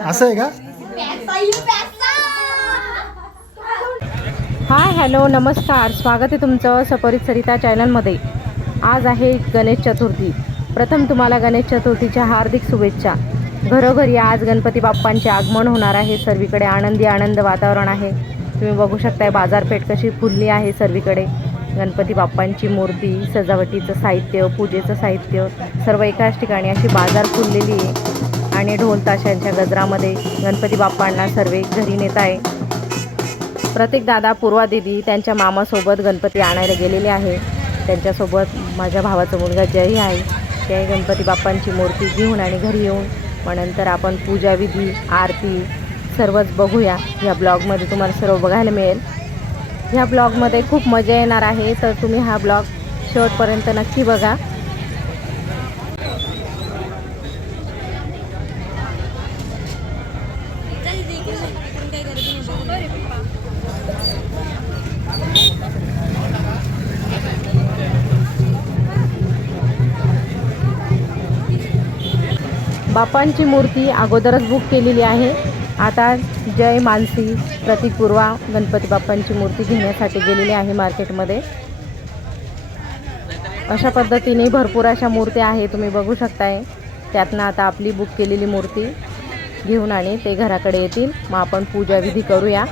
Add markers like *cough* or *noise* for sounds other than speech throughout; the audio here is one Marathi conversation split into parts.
असं आहे का? हाय हॅलो नमस्कार. स्वागत आहे तुमचं सपरित सरिता चॅनलमध्ये. आज आहे गणेश चतुर्थी. प्रथम तुम्हाला गणेश चतुर्थीच्या हार्दिक शुभेच्छा. घरोघरी आज गणपती बाप्पांचे आगमन होणार आहे. सर्वीकडे आनंदी आनंद वातावरण आहे. तुम्ही बघू शकताय बाजारपेठ कशी फुलली आहे सर्वीकडे. गणपती बाप्पांची मूर्ती सजावटीचं साहित्य पूजेचं साहित्य सर्व एकाच ठिकाणी अशी बाजार फुललेली आहे. आणि ढोल ताशांच्या गजरामध्ये गणपती बाप्पांना सर्व घरी नेत आहे. प्रत्येक दादा पूर्वा दिदी त्यांच्या मामासोबत गणपती आणायला गेलेले आहे. त्यांच्यासोबत माझ्या भावाचा मुलगा जयही आहे. जय गणपती बाप्पांची मूर्ती घेऊन आणि घरी येऊन मग नंतर आपण पूजाविधी आरती सर्वच बघूया. ह्या ब्लॉगमध्ये तुम्हाला सर्व बघायला मिळेल. ह्या ब्लॉगमध्ये खूप मजा येणार आहे. तर तुम्ही हा ब्लॉग शेवटपर्यंत नक्की बघा. बापांची मूर्ती अगोदरच बुक केलेली आहे. आता जय मानसी प्रतीकपूर्वा गणपती बाप्पांची मूर्ती घेण्यासाठी गेलेली आहे मार्केटमध्ये. अशा पद्धतीने भरपूर अशा मूर्त्या आहे तुम्ही बघू शकताय. त्यातनं आता आपली बुक केलेली मूर्ती घेऊन आणि ते घराकडे येतील. मग आपण पूजाविधी करूया.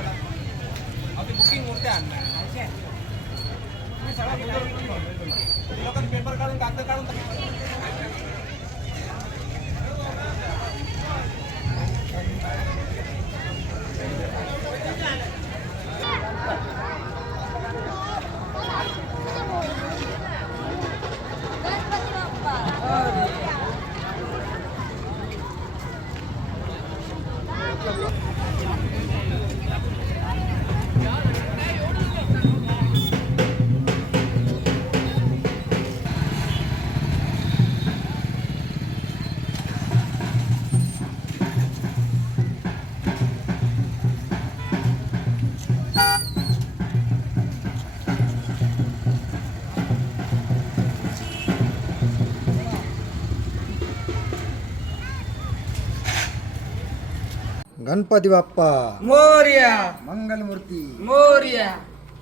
गणपती बाप्पा मोर्या. मंगलमूर्ती. मोर्या.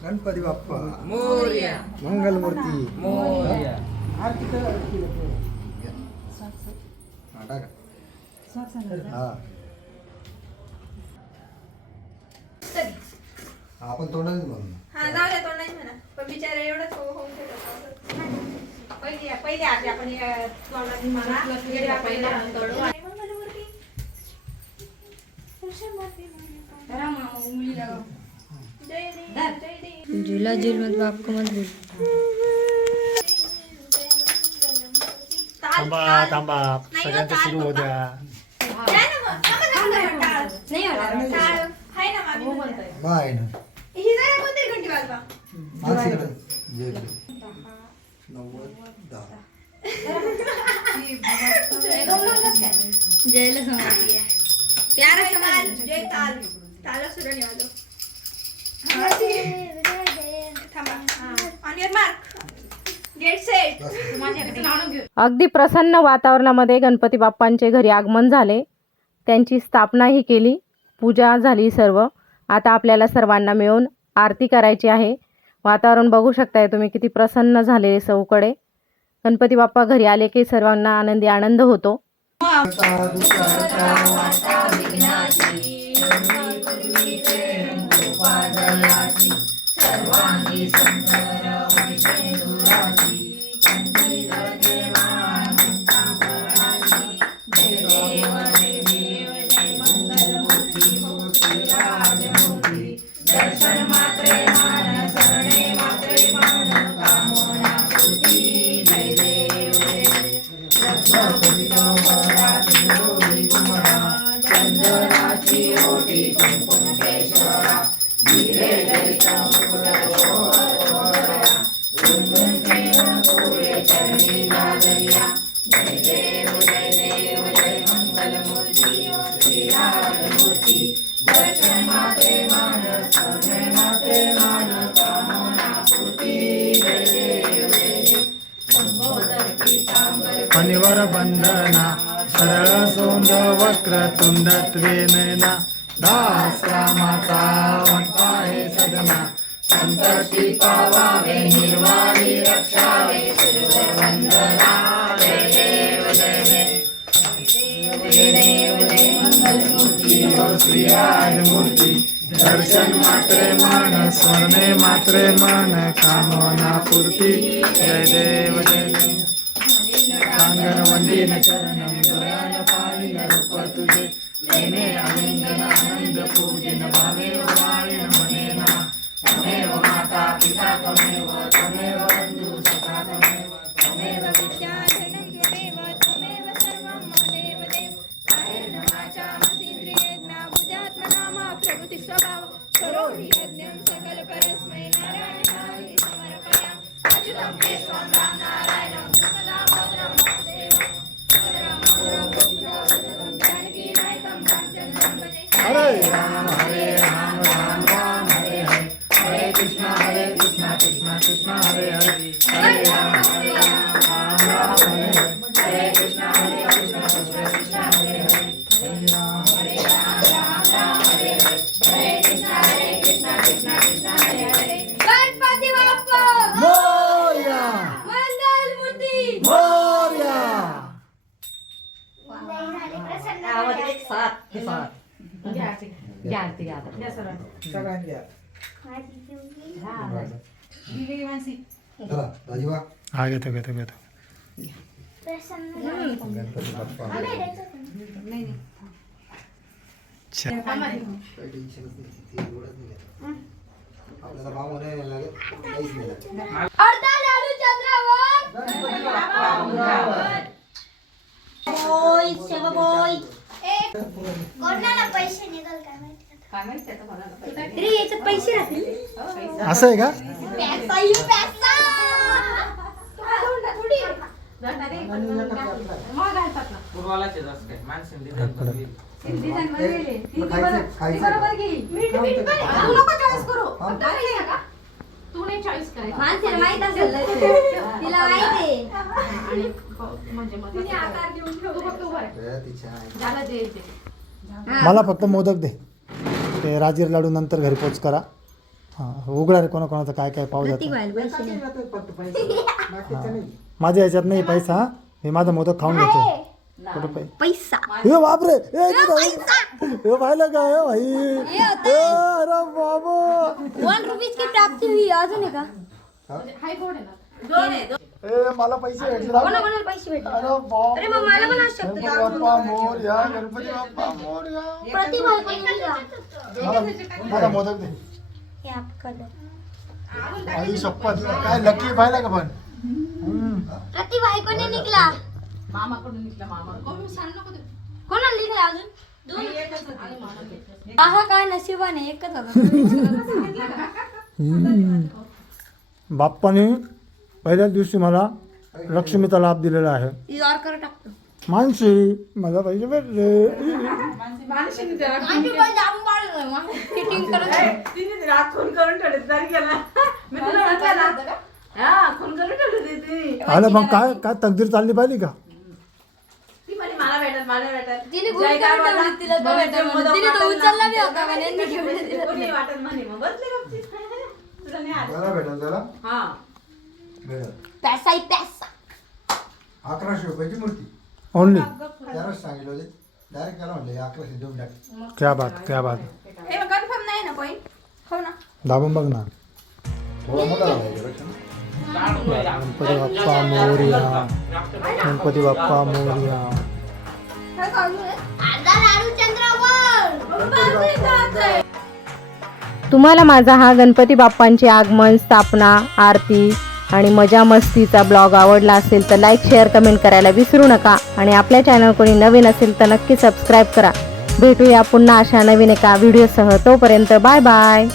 गणपती बाप्पा मोर्या. मंगलमूर्ती. मोर्या. हा. हा हा, आपण तोंडाने म्हणू हा जाऊ द्या तोंडाने म्हणा. पण बिचारा एवढंच हो होऊन पहिली पहिली आधी आपण या तोंडाने म्हणा. पहिला जय देव. झुला झुल मत बाप को मत भूल ताल, थांबा ताल. थांबा नाही हो, सगळ्यांचं ताल सुरू बाबा. द्या. आहे. बाय ना ही. नव्वद दहा जयला समजली प्यार जय set. अगदी प्रसन्न वातावरणामध्ये गणपती बाप्पांचे घरी आगमन झाले. त्यांची स्थापनाही केली. पूजा झाली सर्व. आता आपल्याला सर्वांना मिळून आरती करायची आहे. वातावरण बघू शकताय तुम्ही किती प्रसन्न झालेले सौकडे गणपती बाप्पा घरी आले की सर्वांना आनंदी आनंद होतो. सर्वांगी सुंदर वैसे दुराची फणीवर बंधना सरळ सोंद वक्र तुंड त्वेनना दास रामाचा वाटपा हे सदना संतती पावावे निर्वाणी रक्षावे वंदना जय देव जय देव जय देव जय मंगलमूर्ती श्रीराज मूर्ती दर्शन मात्रे मन स्वर्णे मात्रे मन कामना पूर्ती जय देव जय देव कांगण वंदीन चरण पाणी रूप तुझे तेने आनंदन आनंद पूजिन भावे वाळीन मनेना। तमेव माता पिता तमेव तमेव सखा तमेव तमेव विद्याधनं त्वमेव सर्वं देव। कायेन वाचा बुद्ध्यात्मनामा प्रकृति स्वभाव। करोमि यज्ञं सकल परस्मै नारायणाय समर्पयामि अच्युतं विश्वं राम हरे राम हरे राम राम राम हरे हरे हरे कृष्णा हरे कृष्णा कृष्णा कृष्णा हरे हरे हरे राम हरे राम राम राम हरे हरे हरे कृष्णा हरे कृष्णा कृष्णा कृष्णा हरे हरे हरे राम हरे गणपती बाप्पा मोरया मंगल मूर्ती मोरया चला राजीवा हा. घेतो घेतो घेतो. गणपती बाप्पा काही टेन्शनच नाही ते एवढंच नाही घेत. आपल्याला भाव म्हणायला नाही लागत काहीच नाही लागत. अर्धा लाडू चंद्रावर बोय सेवा बोय कोणाला पैसे निघाल काय माहिती आता. रे याच्यात पैसे राहतील असं आहे का पैसा यू पैसा पूर्वालाच येत असं काय माणसं देतात पण मी- ए, मग खायचं खायचं तू नको चॉईस करू हा. फक्त माहिती आहे का? तू नाही चॉईस करायचं माणसेला माहीत असेल ना ते. तिला माहीत आहे आणि म्हणजे मग तिने आकार देऊन ठेव तू फक्त उभा राहा. ए, तिच्या आई. ज्याला जे येते मला फक्त मोदक दे. ते राजीर लाडू नंतर घरी पोच करा. हां उघडा रे कोणाकोणाचं काय काय पाहू प्रतीक जातं व्हायला पैसे. नाही. माझ्या ह्याच्यात नाही पैसा हा. मी माझा मोदक खाऊन घेतो कुठं पै पैसा. हे बापरे! ए. हे पाहिलं का? हे भाई. ए, अरे बाबा! वन रुपीज की प्राप्ती हुई अजून आहे का? हाय बोर्ड आहे ना. ए मला पैसे भेटले कोणा कोणाला पैसे भेटले? अरे बाप अरे मग मला पण असं शब्द गणपती बाप्पा मोरया गणपती बाप्पा मोरया. प्रतीक भाई पण नाही का? मला मला मोदक दे. हे आपकडं. आई शपथ काय लकी पाहिला का पण हम्म. प्रतीक भाई कोणी निघला मामाकडून निघला मामा कोण सांग नको देऊ. कोणाला निघला अजून दोन आहा काय नशिबाने एकच होता हम्म. बाप्पाने पहिल्याच दिवशी मला लक्ष्मीचा लाभ दिलेला आहे ती मानसी मला पैसे भेटले आम्ही पण जाऊन पाडलं मग फिटिंग करत तिने रात खून करून ठेवले तरी गेला मी तुला म्हटलं ना हा खून करून ठेवली होती तिने. आलं मग काय काय तकदीर चालली पाहिजे का? ती म्हणे मला भेटत मला भेटत तिने खूप जय काय करून बोलला? ठेवली, तिला तो म्हणे भेटत ते म्हणून. मोदक तिने तो वाटेल उचलला ना. बी होता म्हणे, यांनी *laughs* घेऊन दिला. कोणी वाटत म्हणे मग बसले गपचीत. तुला नाही आलं. त्याला भेटेल त्याला? हा. भेटेल. पैसा ही पैसा अकराशे रुपयाची मूर्ती. ओनली त्यालाच सांगितलं होते. डायरेक्ट त्याला म्हणले अकराशे देऊन टाक. क्या बात क्या बात हे मग कन्फर्म नाही ना पॉईंट हो ना दाबून बघ ना. थोडा मोठा. गणपती बाप्पा मोरया. गणपती बाप्पा मोरया. तुम्हाला माझा हा गणपती बाप्पांचे आगमन स्थापना आरती आणि मजा मस्तीचा ब्लॉग आवडला असेल तर लाईक शेअर कमेंट करायला विसरू नका. आणि आपल्या चॅनल कोणी नवीन असेल तर नक्की सबस्क्राईब करा. भेटूया पुन्हा अशा नवीन एका व्हिडिओसह तोपर्यंत बाय बाय